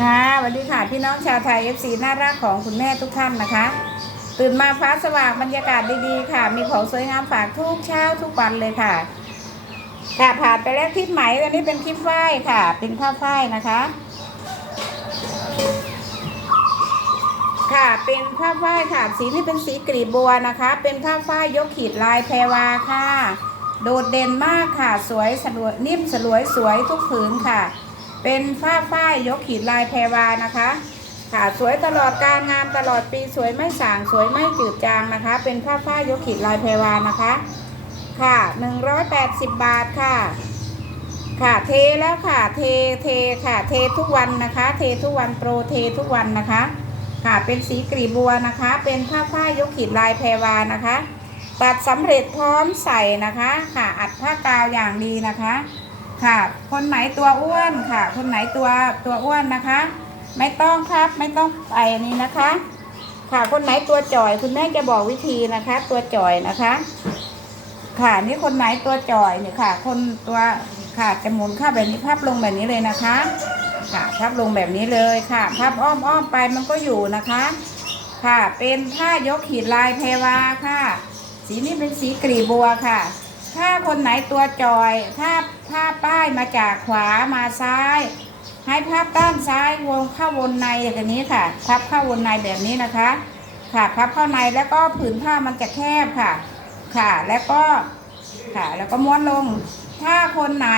ค่ะสวัสดีค่ะพี่น้องชาวไทย FC น่ารักของคุณแม่ทุกท่านนะคะ ตื่นมาฟ้าสว่างบรรยากาศดีๆค่ะ มีของสวยงามฝากทุกเช้าทุกวันเลยค่ะค่ะผ่านไปแล้วคลิปไหมอันนี้เป็นคลิปฝ้ายค่ะ เป็นผ้าฝ้ายนะคะ ค่ะเป็นผ้าฝ้ายค่ะ สีนี้เป็นสีกรีบบัวนะคะ เป็นผ้าฝ้ายยกขีดลายแพรวาค่ะ โดดเด่นมากค่ะ สวยสลวยนิ่มสลวยสวยทุกผืนค่ะ เป็นผ้าฝ้ายยกขีดลายแพรวานะคะค่ะสวยตลอดการงานตลอดปีสวยไม่สางสวยไม่จืดจางนะคะ เป็นผ้าฝ้ายยกขีดลายแพรวานะคะค่ะ180 บาทค่ะ ค่ะเทแล้วค่ะเทเทค่ะเททุกวันนะคะ เททุกวันโปรเททุกวันนะคะ ค่ะเป็นสีกรีบบัวนะคะ เป็นผ้าฝ้ายยกขีดลายแพรวานะคะตัดสำเร็จพร้อมใส่นะคะ ค่ะอัดผ้ากาวอย่างดีนะคะ ค่ะ คนไหนตัวอ้วนค่ะ คนไหนตัวตัวอ้วนนะคะ ไม่ต้องครับไม่ต้องไปนี้นะคะ ค่ะคนไหนตัวจ่อย คุณแม่จะบอกวิธีนะคะ ตัวจ่อยนะคะ ค่ะนี่คนไหนตัวจ่อยเนี่ยค่ะ คนตัวค่ะจะหมุนข้าแบบนี้พับลงแบบนี้เลยนะคะ ค่ะพับลงแบบนี้เลยค่ะพับอ้อมอ้อมไปมันก็อยู่นะคะ ค่ะเป็นผ้ายกขีดลายเพวาค่ะ สีนี้เป็นสีกรีบัวค่ะ ถ้าคนไหนตัวจอย ถ้าถ้าป มาจากขวามาซ้าย ให้พับด้านซ้ายวงเข้าวนในอย่างนี้ค่ะ พับเข้าวนในแบบนี้นะคะ ค่ะพับเข้าในแล้วก็ผืนผ้ามันจะแคบค่ะ ค่ะแล้วก็ค่ะแล้วก็ม้วนลง ถ้าคนไหน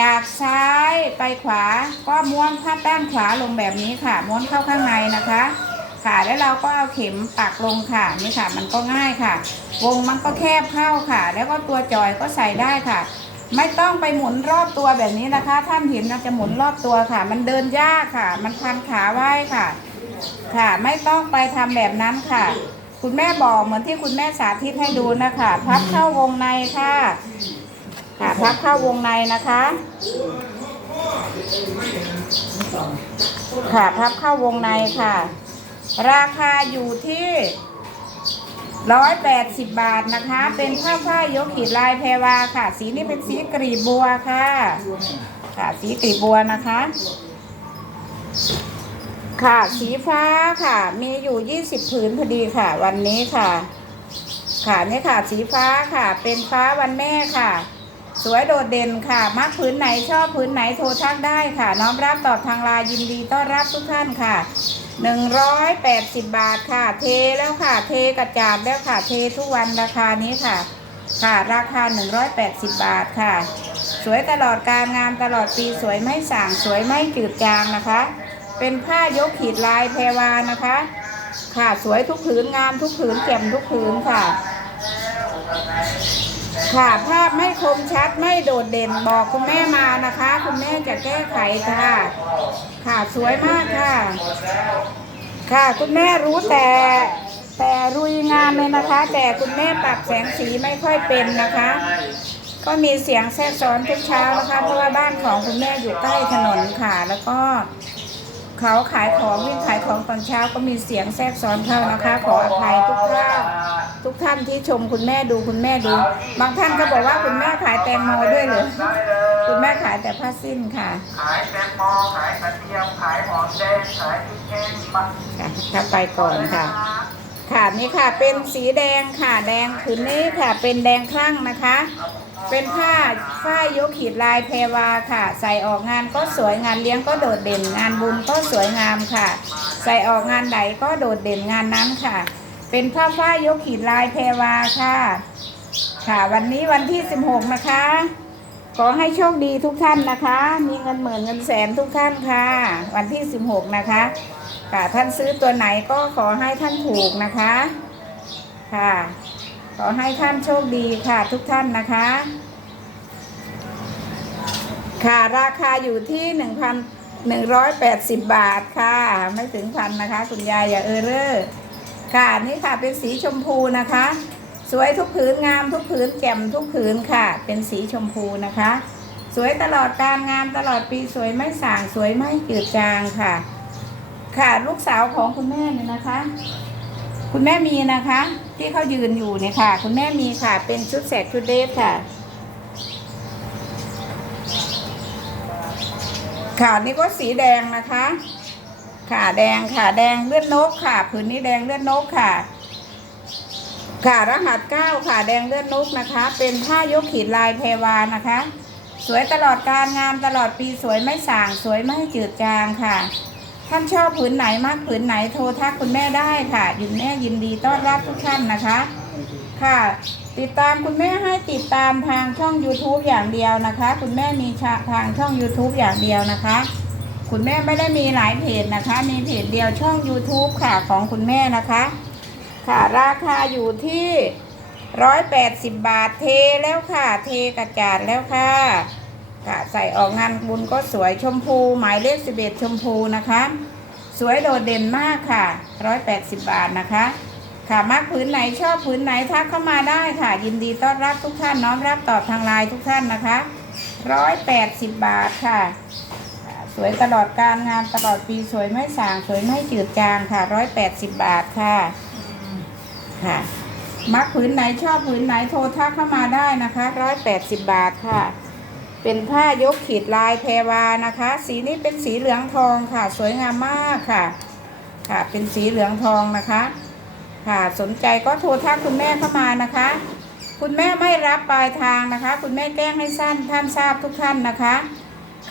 จากซ้ายไปขวาก็ม้วนพับด้านขวาลงแบบนี้ค่ะ ม้วนเข้าข้างในนะคะค่ะแล้วเราก็เอาเข็มปักลงค่ะนี่ค่ะ มันก็ง่ายค่ะ วงมันก็แคบเข้าค่ะ แล้วก็ตัวจอยก็ใส่ได้ค่ะ ไม่ต้องไปหมุนรอบตัวแบบนี้นะคะ ท่านเห็นเราจะหมุนรอบตัวค่ะ มันเดินยากค่ะ มันพันขาไว้ค่ะ ค่ะ ไม่ต้องไปทำแบบนั้นค่ะ คุณแม่บอกเหมือนที่คุณแม่สาธิตให้ดูนะคะพับเข้าวงในค่ะ ค่ะพับเข้าวงในนะคะ ค่ะพับเข้าวงในค่ะ ราคาอยู่ที่ ร้อยแปดสิบบาทนะคะ เป็นผ้าผ้ายกขีดลายแพรวาค่ะ สีนี้เป็นสีกรีบบัวค่ะ ค่ะสีกรีบบัวนะคะ ค่ะสีฟ้าค่ะ มีอยู่ยี่สิบผืนพอดีค่ะ วันนี้ค่ะ ค่ะนี่ค่ะ สีฟ้าค่ะ เป็นฟ้าวันแม่ค่ะ สวยโดดเด่นค่ะ มักผืนไหนชอบผืนไหนโทรทักได้ค่ะ น้อมรับตอบทางไลน์ยินดีต้อนรับทุกท่านค่ะ 180 บาทค่ะ เทแล้วค่ะ เทกระจาดแล้วค่ะ เททุกวันราคานี้ค่ะ ค่ะ ราคา 180 บาทค่ะ สวยตลอดการงานตลอดปีสวยไม่ส่างสวยไม่จืดจางนะคะ เป็นผ้ายกขีดลายแพรวานะคะ ค่ะสวยทุกผืนงามทุกผืนแจ่มทุกผืนค่ะ ค่ะภาพไม่คมชัดไม่โดดเด่นบอกคุณแม่มานะคะ คุณแม่จะแก้ไขค่ะ ค่ะสวยมากค่ะ ค่ะคุณแม่รู้แต่แต่รุยงานเลยนะคะ แต่คุณแม่ปรับแสงสีไม่ค่อยเป็นนะคะ ก็มีเสียงแทรกซ้อนทุกเช้านะคะ เพราะว่าบ้านของคุณแม่อยู่ใกล้ถนนค่ะ แล้วก็ เขาขายของวิ่งขายของตอนเช้าก็มีเสียงแทรกซ้อนเข้านะคะ ขออภัยทุกท่านทุกท่านที่ชมคุณแม่ดูคุณแม่ดู บางท่านก็บอกว่าคุณแม่ขายแตงโมด้วยเหรอคุณแม่ขายแต่ผ้าสิ้นค่ะ ขายแตงโมขายกระเทียมขายหอมแดงขายพริกแกงปักค่ะถ้าไปก่อนค่ะ ค่ะนี่ค่ะเป็นสีแดงค่ะแดงผืนนี้ค่ะเป็นแดงคลั่งนะคะ เป็นผ้าฝ้ายยกขีดลายเพวาค่ะ ใส่ออกงานก็สวยงานเลี้ยงก็โดดเด่น งานบุญก็สวยงามค่ะ ใส่ออกงานใดก็โดดเด่นงานนั้นค่ะ เป็นผ้าฝ้ายยกขีดลายเพวาค่ะ ค่ะ วันนี้วันที่ 16 นะคะ ขอให้โชคดีทุกท่านนะคะ มีเงินหมื่นเงินแสนทุกท่านค่ะ วันที่ 16 นะคะค่ะท่านซื้อตัวไหนก็ขอให้ท่านถูกนะคะ ค่ะ ขอให้ท่านโชคดีค่ะทุกท่านนะคะ ค่ะราคาอยู่ที่หนึ่งพันหนึ่งร้อยแปดสิบบาทค่ะ ไม่ถึงพันนะคะ คุณยายอย่าเออเรอค่ะนี่ค่ะเป็นสีชมพูนะคะ สวยทุกผืนงามทุกผืนแจ่มทุกผืนค่ะ เป็นสีชมพูนะคะ สวยตลอดการงานตลอดปีสวยไม่ส่างสวยไม่จืดจางค่ะ ค่ะลูกสาวของคุณแม่เนี่ยนะคะ คุณแม่มีนะคะ ที่เขายืนอยู่เนี่ยค่ะ คุณแม่มีค่ะ เป็นชุดแสกชุดเดฟค่ะ ค่ะนี่ก็สีแดงนะคะค่ะแดงค่ะแดงเลือดนกค่ะผืนนี้แดงเลือดนกค่ะ ค่ะรหัสเก้าค่ะแดงเลือดนกนะคะ เป็นผ้ายกขีดลายแพรวานะคะ สวยตลอดการงามตลอดปีสวยไม่ส่าง สวยไม่จืดจางค่ะ ท่านชอบผืนไหนมากผืนไหนโทรทักคุณแม่ได้ค่ะยินแม่ยินดีต้อนรับทุกท่านนะคะ ค่ะ ติดตามคุณแม่ให้ติดตามทางช่อง YouTube อย่างเดียวนะคะ คุณแม่มีทางช่อง YouTube อย่างเดียวนะคะ คุณแม่ไม่ได้มีหลายเพจนะคะ มีเพจเดียวช่อง YouTube ค่ะของคุณแม่นะคะ ค่ะราคาอยู่ที่ร้อยแปดสิบบาทเทแล้วค่ะ เทกระจาดแล้วค่ะ ค่ะใส่ออกงานบุญก็สวยชมพู หมายเลขสิบเอ็ดชมพูนะคะ สวยโดดเด่นมากค่ะร้อยแปดสิบบาทนะคะ ค่ะมักผืนไหนชอบผืนไหนทักเข้ามาได้ค่ะ ยินดีต้อนรับทุกท่านน้อมรับตอบทางไลน์ทุกท่านนะคะร้อยแปดสิบบาทค่ะค่ะ สวยตลอดการงานตลอดปีสวยไม่สางสวยไม่จืดจางค่ะร้อยแปดสิบบาทค่ะค่ะมักผืนไหนชอบผืนไหนโทรทักเข้ามาได้นะคะร้อยแปดสิบบาทค่ะ เป็นผ้ายกขีดลายแพรวานะคะ สีนี้เป็นสีเหลืองทองค่ะ สวยงามมากค่ะ ค่ะ เป็นสีเหลืองทองนะคะ ค่ะ สนใจก็โทรทักคุณแม่เข้ามานะคะ คุณแม่ไม่รับปลายทางนะคะ คุณแม่แจ้งให้สั้นท่านทราบทุกท่านนะคะ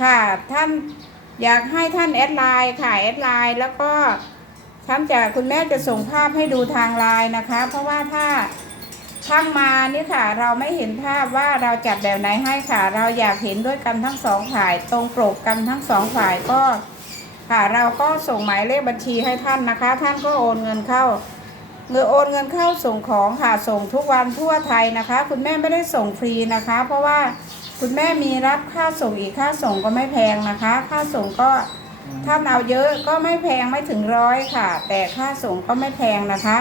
ค่ะท่านอยากให้ท่านแอดไลน์ค่ะแอดไลน์แล้วก็ท่านจะคุณแม่จะส่งภาพให้ดูทางไลน์นะคะ เพราะว่าถ้า ช่างมานี่ค่ะ เราไม่เห็นภาพว่าเราจัดแบบไหนให้ค่ะ เราอยากเห็นด้วยกันทั้งสองฝ่าย ตรงปกกันทั้งสองฝ่ายก็ค่ะเราก็ส่งหมายเลขบัญชีให้ท่านนะคะ ท่านก็โอนเงินเข้าเงินโอนเงินเข้าส่งของค่ะส่งทุกวันทั่วไทยนะคะ คุณแม่ไม่ได้ส่งฟรีนะคะ เพราะว่าคุณแม่มีรับค่าส่งอีกค่าส่งก็ไม่แพงนะคะ ค่าส่งก็ถ้าเอาเยอะก็ไม่แพงไม่ถึงร้อยค่ะ แต่ค่าส่งก็ไม่แพงนะคะ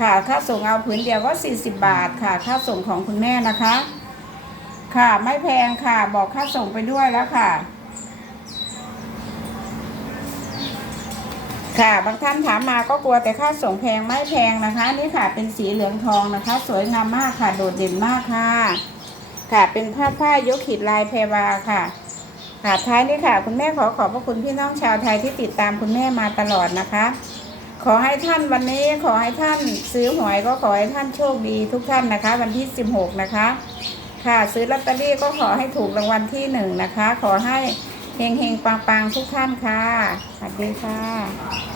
ค่ะ ค่าส่งเอาผืนเดียวก็ 40 บาทค่ะ ค่าส่งของคุณแม่นะคะ ค่ะไม่แพงค่ะ บอกค่าส่งไปด้วยแล้วค่ะ ค่ะบางท่านถามมาก็กลัวแต่ค่าส่งแพงไม่แพงนะคะ นี่ค่ะเป็นสีเหลืองทองนะคะ สวยงามมากค่ะ โดดเด่นมากค่ะ ค่ะเป็นผ้าผ้ายกขีดลายแพรวาค่ะค่ะท้ายนี้ค่ะ คุณแม่ขอขอบพระคุณพี่น้องชาวไทยที่ติดตามคุณแม่มาตลอดนะคะ ขอให้ท่านวันนี้ขอให้ท่านซื้อหวยก็ขอให้ท่านโชคดีทุกท่านนะคะ วันที่ 16 นะคะ ค่ะซื้อลอตเตอรี่ก็ขอให้ถูกรางวัลที่หนึ่งนะคะ ขอให้เฮงเฮงปังปังทุกท่านค่ะสวัสดีค่ะ